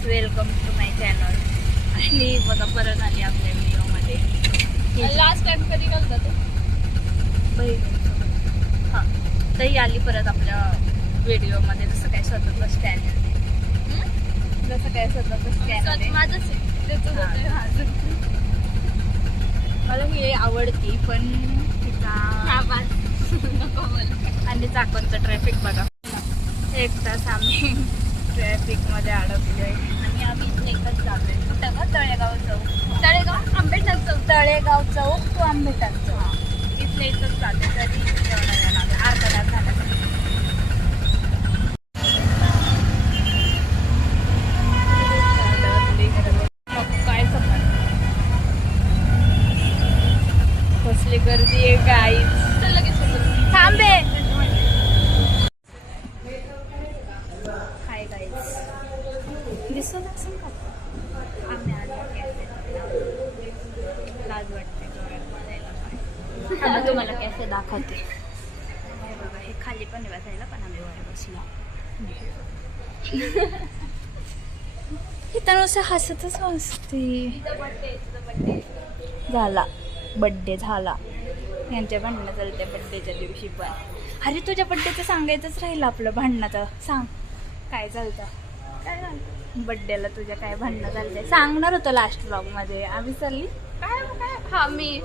Guys, welcome to my channel. आणि बघा परत आली आपल्या व्हिडिओमध्ये. लास्ट टाइम कधी घालता तो बहिणीसोबत हां, तरी आली परत आपल्या व्हिडिओमध्ये. जसं काय स्वतःचं स्टँड, जसं काय स्वतःचं स्टँड माझंच आहे त्याचं होतं. मला ही आवडती, पण तिचा नको मला. आणि चाकणचं ट्रॅफिक बघा. 1 तास आम्ही ट्रॅफिकमध्ये अडकलो आहे. आणि आम्ही इथले एकच जातोय. कुठं का? तळेगाव चौक. तळेगाव आंबेडकर चौक. तळेगाव चौक टू आंबेडकर चौक. इथले एकच जाते. तरी एवढा वेळ लागला, अर्धा तास झाला. काय समज कसली गर्दी आहे गाईच. चल लगेच थांबे. हाय गाईज, दिसत असेल का? आम्ही आलो कॅफेला. लाज वाटते डोळ्यात बसायला. आता तुम्हाला कॅफे दाखवते. हे बघा, हे खाली पण बसायला, पण आम्ही वर बसलो. इथं नुसतं हसतच हसते. झाला बड्डे झाला. यांच्या भांडणं चालते बड्डेच्या दिवशी पण. अरे तुझ्या बड्डेचं सांगायचंच राहिलं आपलं भांडणाचं. सांग काय चालतं. काय झालं बड्डेला तुझ्या काय भांडणं चालते सांगणार होतं लास्ट व्लॉगमध्ये. आम्ही चालली काय काय हा मी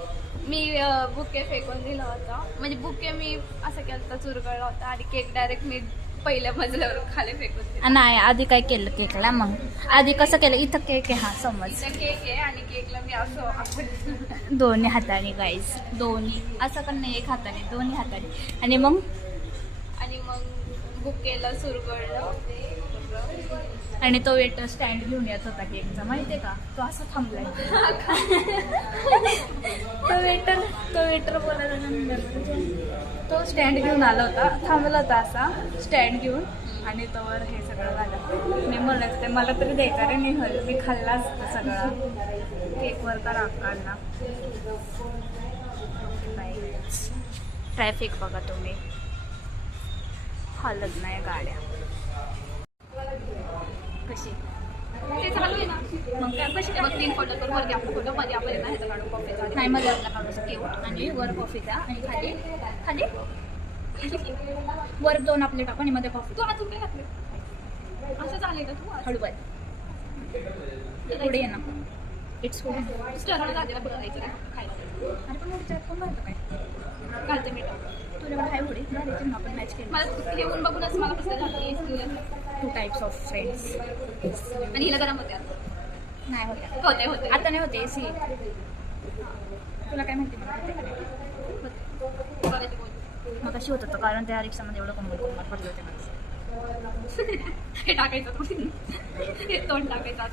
बुके फेकून दिला होता. म्हणजे बुके मी असं केलं होता, चुरगळला होता. आणि केक डायरेक्ट मी पहिल्या मजल्यावर खाली फेकून दिला. नाही, आधी काय केलं केकला? मग आधी कसं केलं? इथं केक आहे, हा समज. इथं केक आहे आणि केकला मी असं आपण दोन्ही हाताने गाईज, दोन्ही असं पण नाही, एक हाताने, दोन्ही हाताने. आणि मग बुकेला चुरगळलं. आणि तो वेटर स्टँड घेऊन येत होता केकचा, माहितीये का? तो असं थांबलाय. तो वेटर बोलायला तो स्टँड घेऊन आला होता, थांबला होता असा स्टँड घेऊन. आणि तोवर हे सगळं झालं. मी म्हणत ते मला तरी द्यायचा रे, मी खाल्ला असतं सगळं. केकवर का राग काढला. ट्रॅफिक बघा तुम्ही, हालत नाही गाड्या. कशी ते चालू आहे ना. मग काय कशी मग 3 फोटो तर वरती आपला फोटो मध्ये आपल्याला ह्याचा काढून कॉफीचा. नाही, मध्ये आपला काढून केवट आणि वर कॉफीचा. आणि खाली खाली वर 2 आपले टाकून आणि मध्ये कॉफी. तू अजून काय घातलं असं झालंय का तू? हळूबाई पुढे ये ना. इट्स पुढे. स्टरला जायला पुढं जायचं खायला. आणि पण मोठी पण भरतं काय घालते मी तुझ्याकडे हाय पुढे ना, आपण मॅच केलं. मला येऊन बघूनच मला कसं झालं. 2 टाईप्स ऑफ फ्रेंड्स. आणि हिला गरम होते आता. नाही होत्या, होते आता नाही होते. सी तुला काय माहिती मला होते का नाही? बघायची बोल. मग कशी होत होतं, कारण त्या रिक्षामध्ये एवढं कोंबड पडले होते माणसं. हे टाकायचं हे तोंड टाकायचं.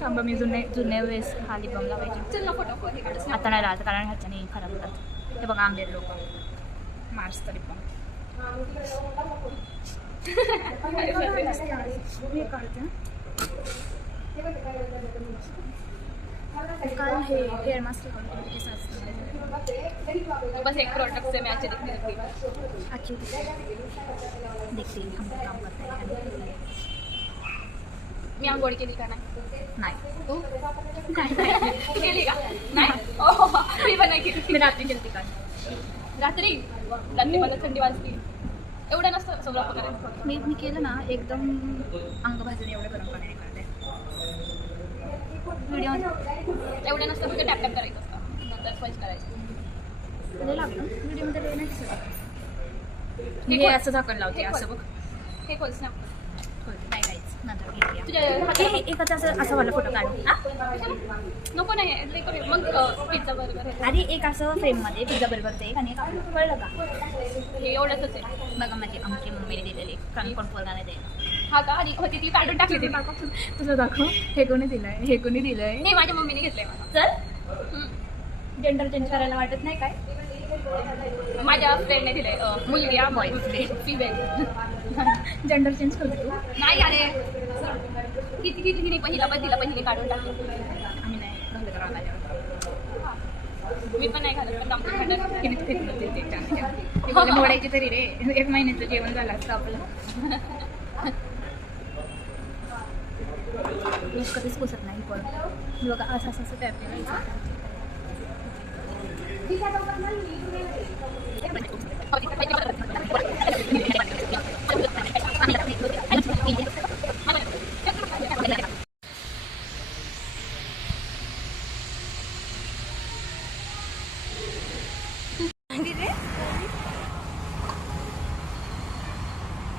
थांबा, मी जुन्या वेळेस खाली बम लावायची. चल ना फोटो हे आता नाही राहत, कारण ह्याच्याने खराब होतात. हे बघा आंबेर लोक मार्च तरी पण काल हे हेअर मास्क बस एक प्रोडक्ट से मैं अच्छे दिखने लगती. अच्छी देखते हम काम करते हैं. मी आंघोळ केली का नाही? नाही, तू तू केली का? नाही. मी पण नाही केली. मी रात्री केली काल. रात्री मला थंडी वाजली. एवढं नसतं सगळं करायचं. मी केलं ना, एकदम अंग भाजून एवढं गरम पाण्याने काढते. व्हिडिओ एवढं नसतं फक्त टॅप टॅप करायचं असतं, नंतर स्पाइस करायचं. लागलं व्हिडिओमध्ये वेळ नाही दिसत. मी असं झाकण लावते, असं बघ. हे खोल स्नॅप. काय काहीच नंतर घेते. तुझ्या एकच असं वाला फोटो काढ. नको नाही मग पिझ्झा बर्गर. आधी एक असं फ्रेममध्ये पिझ्झा बर्गरचं एक, आणि एक आपण कळलं का? हे एवढंच आहे. बघा माझी आमची मम्मीने दिलेली, कारण कोण पोरगा नाही द्यायला. हा का? आणि होती ती काढून टाकली ती. तुझं दाखव. हे कोणी दिलंय, हे कोणी दिलंय? हे माझ्या मम्मीने घेतलंय मला. चल, जेंडर चेंज करायला वाटत नाही काय? माझ्या फ्रेंडने दिलंय. मुलगी बॉय फिमेल. जेंडर चेंज करतो तू? नाही अरे किती हिने पहिला पण दिला, पण हिने काढून टाकलं. आम्ही नाही घालत रागायला. मी पण नाही घालत, पण आमच्या खंडात किती फेकून होते ते छान. मोडायची तरी रे, 1 महिन्याचं जेवण झालं असतं आपलं. केस कधीच पुसत नाही पण बघा असं असं असं टॅप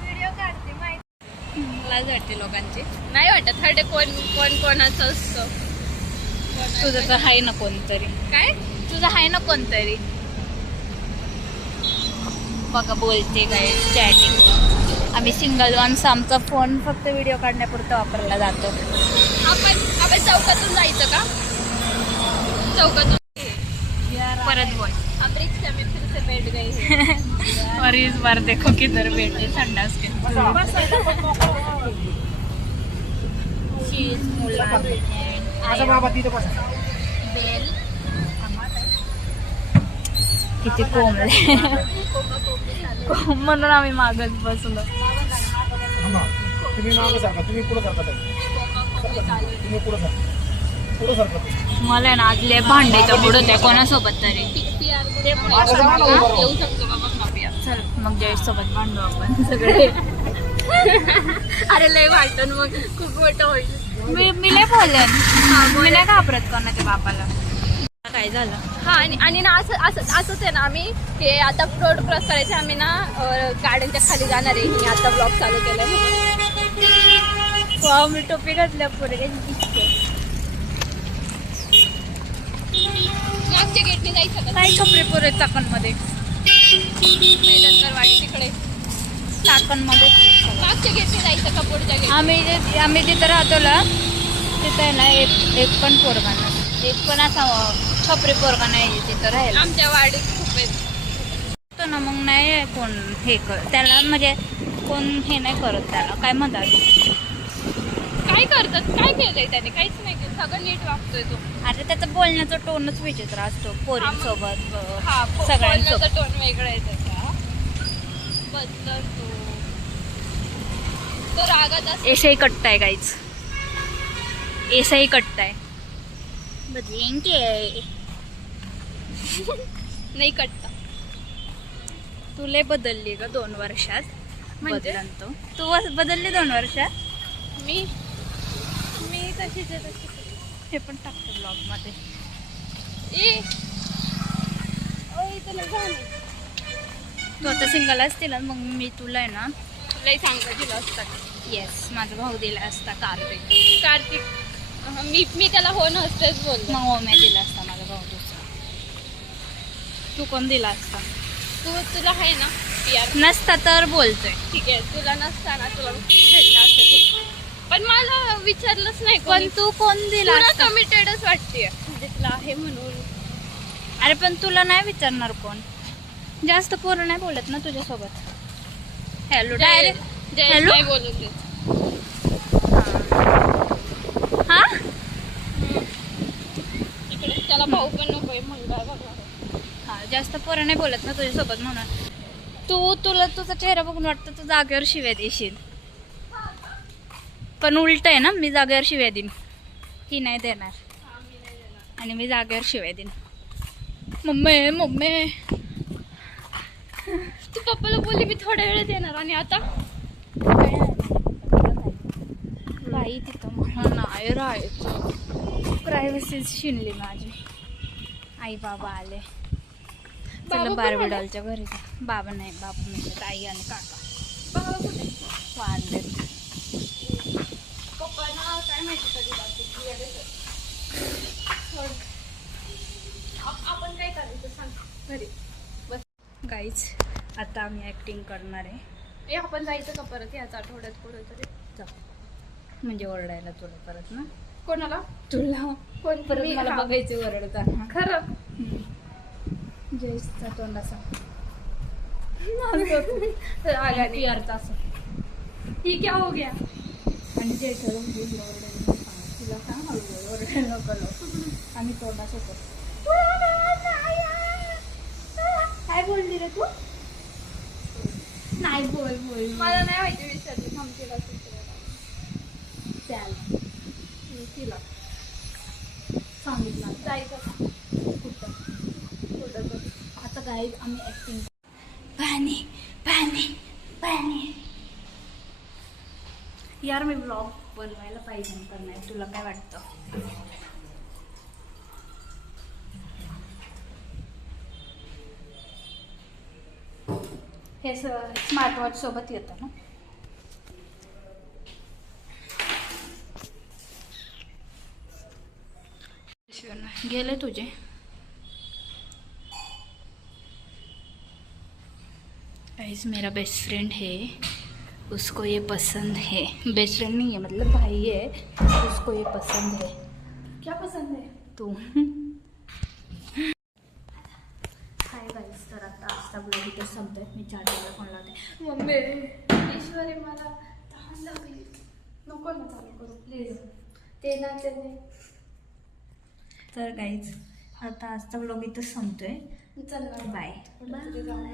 व्हिडिओ काढते माहिती लाज वाटते लोकांची. नाही वाटत हडे कोण कोण कोणाचं असतं. तुझं तर आहे ना कोणतरी, काय तुझं आहे ना कोणतरी. बघा बोलते काय चॅटिंग. आम्ही सिंगल वन्स आमचा फोन फक्त व्हिडिओ काढण्यापुरता वापरला जातो. आपण चौकातून जायचं का? चौकातून परत बोल. हम रिक्शा में फिर से बैठ गए हैं. और इस बार देखो किधर बैठे संडास के. चीज मुला बेल किती कोंबले म्हणून आम्ही मागच बसलो. तुम्ही मागे सारखा, तुम्ही पुढे सारखा, तुम्ही पुढे सारखा, पुढे सारखा. मला ना आज लय भांडायचं मूड होत्या कोणासोबत तरी. येऊ शकतो बाबा माफिया. चल मग जयेश सोबत भांडू आपण सगळे. अरे लय वाटण मग खूप मोठं होईल. मी लय बोलेन. मी नाही घाबरत कोणाच्या बापाला. काय झालं हा आणि ना असंच आहे ना. आम्ही हे आता रोड क्रॉस करायचे. आम्ही ना गाड्यांच्या खाली जाणार आहे. मी आता ब्लॉग चालू केलाय. वाव मी टोपी घातल्या पुढे मागच्या गेटने जायचं का? काय कपडे पुरे चाकणमध्ये. दत्तरवाडी तिकडे चाकणमध्ये मागच्या गेटने जायचं का पुढच्या गेट? आम्ही जिथं राहतो ना तिथं आहे ना एक पण पोरगा नाही. एक पण असा छपरी पोरगा नाही तिथं राहायला. आमच्या वाडीत खूप आहेत. तो ना मग नाही कोण हे कर त्याला म्हणजे कोण हे नाही करत. त्याला काय म्हणतात काय करतात? काय केलंय त्याने? काहीच नाही केलं. सगळं नीट वागतोय तो. अरे त्याचा बोलण्याचा टोनच विचित्र असतो पोरींसोबत हा सगळ्यांसोबत. बोलण्याचा टोन वेगळा आहे त्याचा. बदल तो रागात असतो. ऐसा कट्टा है गाइस, ऐसा ही कट्टा है. बदलेंगे नाही कट्टा. तू लय बदलली ग 2 वर्षात. म्हणजे? बदलन तू बदलली 2 वर्षात. मी तशीच आहे तशीच आहे. हे पण टाकते ब्लॉग मध्ये. तुला जाणे तू आता सिंगल असतील ना मग मी तुला आहे ना लई सांगता दिलं असतात. येस माझा भाऊ दिला असता कार्तिक मी त्याला हो नसतेच बोलले. मग ओम्या दिला असता माझा भाऊ दुसरा. तू कोण दिला असता? तुला आहे ना PR? नसता तर बोलतोय. ठीक आहे. तुला नसताना तुला भेटला असतं. पण मला विचारलंच नाही. पण तू कोण दिला असता? कमिटेडच वाटते म्हणजे तुला आहे म्हणून. अरे पण तुला नाही विचारणार कोण. जास्त पोरं नाही बोलत ना तुझ्यासोबत. हॅलो डायरेक्ट हॅलो नाही बोलून देत. हा इकडे त्याला भाऊ पण नकोय मंगळ बघा. हा जास्त पोरं नाही बोलत ना तुझ्यासोबत म्हणून. तुला तुझा चेहरा बघून वाटतं तू जागेवर शिव्या देशील. पण उलट आहे ना मी जागेवर शिव्या देईन. ही नाही देणार आणि मी जागेवर शिव्या देईन. मम्मी तू पप्पाला बोलली मी थोड्या वेळात येणार आणि आता बाई तिथं मला नाही राहायचं. प्रायव्हसीच शिनली माझी. आई बाबा आले. चला बार्बी डॉलच्या घरी जा. बाबा नाही आई आणि काका बाबा कुठे? वाढलेत. पप्पांना काय माहिती कधी आपण काय करायचं सांग घरी बस. गाईज आता आम्ही ऍक्टिंग करणार आहे. आपण जायचं का परत याच आठवड्यात पुढे तरी? जा म्हणजे ओरडायला तुला परत ना. कोणाला? तुला कोण परत मला बघायचे ओरडताना. खरं जयचा तोंड असा आगाने असं. ही क्या हो गया? आणि जयचं तुला सांग ओरडायला नको. आणि तोंड असं कर. काय बोलली रे तू? नाही बोल मला नाही माहिती विचारली. थांबतील चाल तिला सांगितलं जायचं का? कुठं कुठं आता गाईज आम्ही ॲक्टिंग पाणी पाणी पाणी यार मी ब्लॉग बनवायला पाहिजे पण नाही तुला काय वाटतं हे स्मार्ट वॉच सोबत येतं ना गेले तुझे गाइस मेरा बेस्ट फ्रेंड है उसको ये पसंद है बेस्ट फ्रेंड नहीं है मतलब भाई है उसको ये पसंद है क्या पसंद है? तू हाय गाइस तर आता आजचा ब्लॉग इथे संपतोय मी चार्जरला फोन लावते मम्मी ईश्वरी मला तहान लागली. नको ना चालू करू प्लीज. ते ना त्याने तर गाईज आता आजचा ब्लॉग इथं संपतोय चल ना बाय कुठेतरी जाऊया.